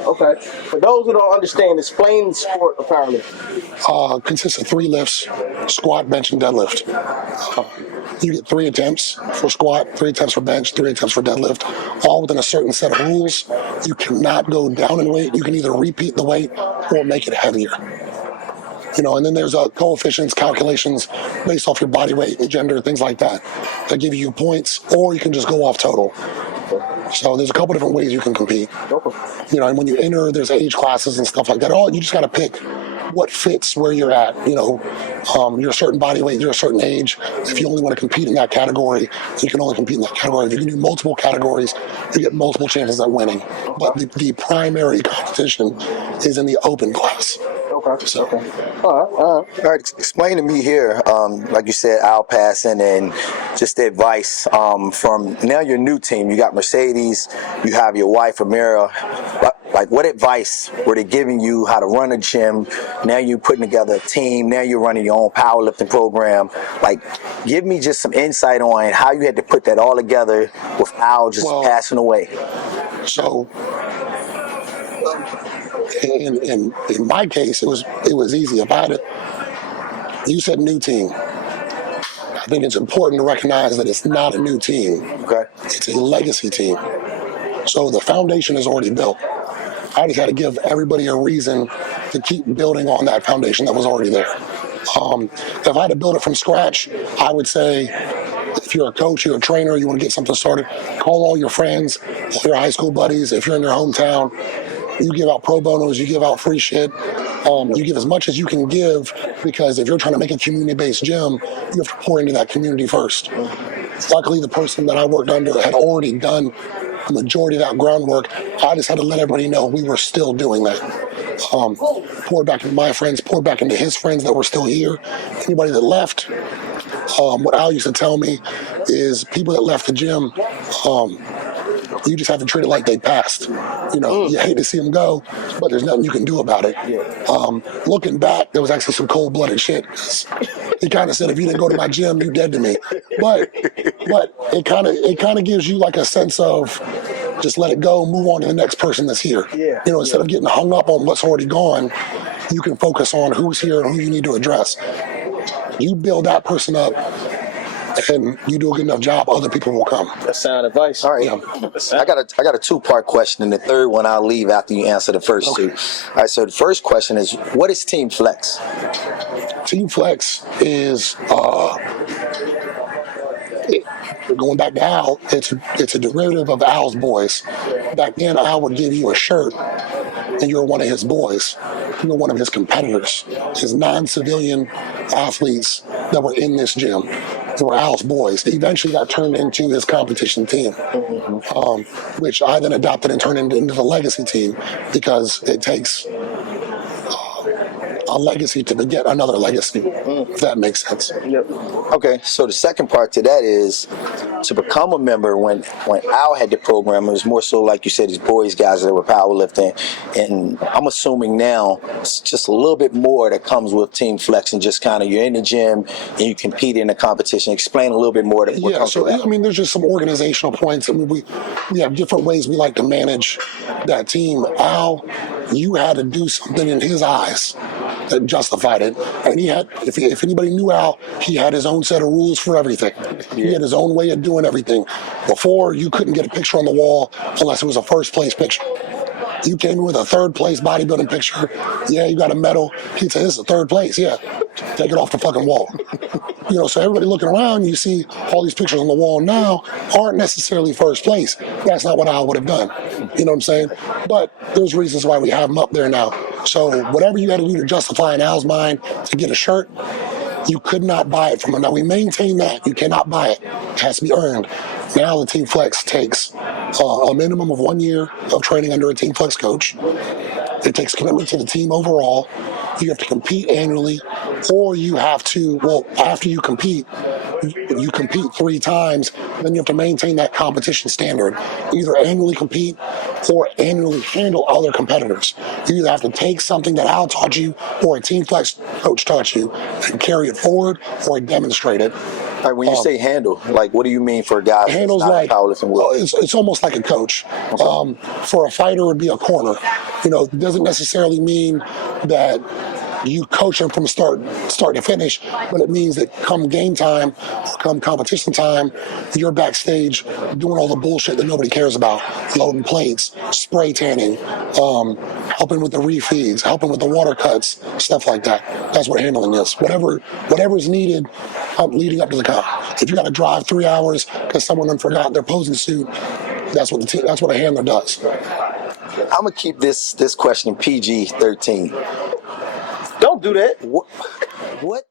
Okay. For those who don't understand, explain the sport of powerlifting. Consists of 3 lifts: squat, bench, and deadlift. You get 3 attempts for squat, 3 attempts for bench, 3 attempts for deadlift, all within a certain set of rules. You cannot go down in weight. You can either repeat the weight or make it heavier. And then there's coefficients, calculations based off your body weight and gender, things like that give you points, or you can just go off total. So there's a couple different ways you can compete. And when you enter, there's age classes and stuff like that. You just got to pick what fits where you're at. You're a certain body weight, you're a certain age. If you only want to compete in that category, you can only compete in that category. If you can do multiple categories, you get multiple chances at winning. But the primary competition is in the open class. Okay. So, All right, explain to me here, like you said, Al passing and just the advice from now your new team. You got Mercedes, you have your wife Amira. Like, what advice were they giving you how to run a gym? Now you're putting together a team. Now you're running your own powerlifting program. Like, give me just some insight on how you had to put that all together with Al just passing away. So, in my case, it was easy about it. You said new team. I think it's important to recognize that it's not a new team. Okay. It's a legacy team. So the foundation is already built. I just had to give everybody a reason to keep building on that foundation that was already there. If I had to build it from scratch, I would say, if you're a coach, you're a trainer, you want to get something started, call all your friends, all your high school buddies. If you're in your hometown, you give out pro bonos, you give out free shit. You give as much as you can give, because if you're trying to make a community-based gym, you have to pour into that community first. Luckily, the person that I worked under had already done the majority of that groundwork. I just had to let everybody know we were still doing that. Pour back into my friends, pour back into his friends that were still here. Anybody that left, what Al used to tell me is people that left the gym, you just have to treat it like they passed. You hate to see them go, but there's nothing you can do about it. Looking back, there was actually some cold-blooded shit. He kind of said, if you didn't go to my gym, you dead to me. But it kind of gives you like a sense of just let it go, move on to the next person that's here. Instead of getting hung up on what's already gone, you can focus on who's here and who you need to address. You build that person up, and you do a good enough job, other people will come. That's sound advice. All right. I got a 2-part question, and the third one I'll leave after you answer the first 2. All right, so the first question is, what is Team Flex? Team Flex is, going back to Al, it's a derivative of Al's boys. Back then, Al would give you a shirt, and you're one of his boys. You're one of his competitors, his non-civilian athletes that were in this gym. They were Al's boys. They eventually got turned into his competition team, which I then adopted and turned into the legacy team, because it takes a legacy to beget another legacy, if that makes sense. Okay, so the second part to that is, to become a member, when Al had the program, it was more so, like you said, his boys, guys that were powerlifting, and I'm assuming now it's just a little bit more that comes with Team Flex, and just kind of you're in the gym and you compete in a competition. Explain a little bit more. There's just some organizational points. We have different ways we like to manage that team. Al, you had to do something in his eyes that justified it. And he had, if anybody knew Al, he had his own set of rules for everything. He had his own way of doing everything. Before, you couldn't get a picture on the wall unless it was a first place picture. You came in with a third place bodybuilding picture. Yeah, you got a medal. He'd say, this is third place. Yeah, take it off the fucking wall. So everybody looking around, you see all these pictures on the wall now aren't necessarily first place. That's not what I would have done. You know what I'm saying? But there's reasons why we have them up there now. So whatever you had to do to justify in Al's mind to get a shirt, you could not buy it from him. Now, we maintain that. You cannot buy it. It has to be earned. Now the Team Flex takes a minimum of 1 year of training under a Team Flex coach. It takes commitment to the team overall. You have to compete annually, or you have to, after you compete 3 times, then you have to maintain that competition standard. Either annually compete or annually handle other competitors. You either have to take something that Al taught you or a Team Flex coach taught you and carry it forward, or demonstrate it. All right, when you say handle, like, what do you mean for guys that's Handles not in like powerlifting world? it's almost like a coach. For a fighter, it would be a corner. It doesn't necessarily mean that you coach them from start to finish, but it means that come game time, come competition time, you're backstage doing all the bullshit that nobody cares about, loading plates, spray tanning, helping with the refeeds, helping with the water cuts, stuff like that. That's what handling is. Whatever is needed leading up to the comp. If you got to drive 3 hours because someone forgot their posing suit, that's what a handler does. I'm gonna keep this question PG-13. Don't do that. What